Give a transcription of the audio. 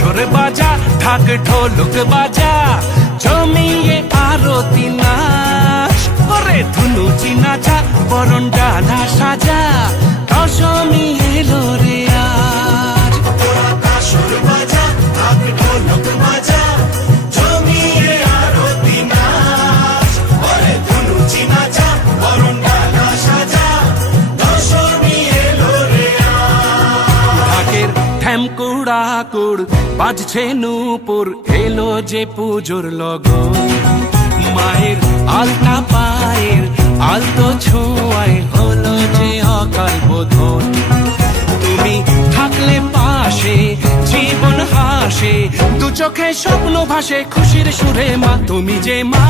কাসর বাজা ঢাক ঢোলক বাজা জমিয়ে আরতি নাচ করে ধুনু চিনাচা বরণ ডালা সাজা দশমী এলো রে আজ। কাসর বাজা ঢাক ঢোলক বাজা জমিয়ে আরতি নাচ করে ধুনু চিনাচা বরণ ডালা সাজা দশমী এলো রে আজ। ঢাকের ঠ্যামকুড়া কুড় বাজছে নূপুর এলো যে পুজোর লগন মায়ের আলতা পায়ের আলতো ছোঁয়ায় হলো যে অকাল বোধন তুমি থাকলে পাশে জীবন হাসে দু চোখে স্বপ্ন ভাসে খুশির সুরে মা তুমি যে মা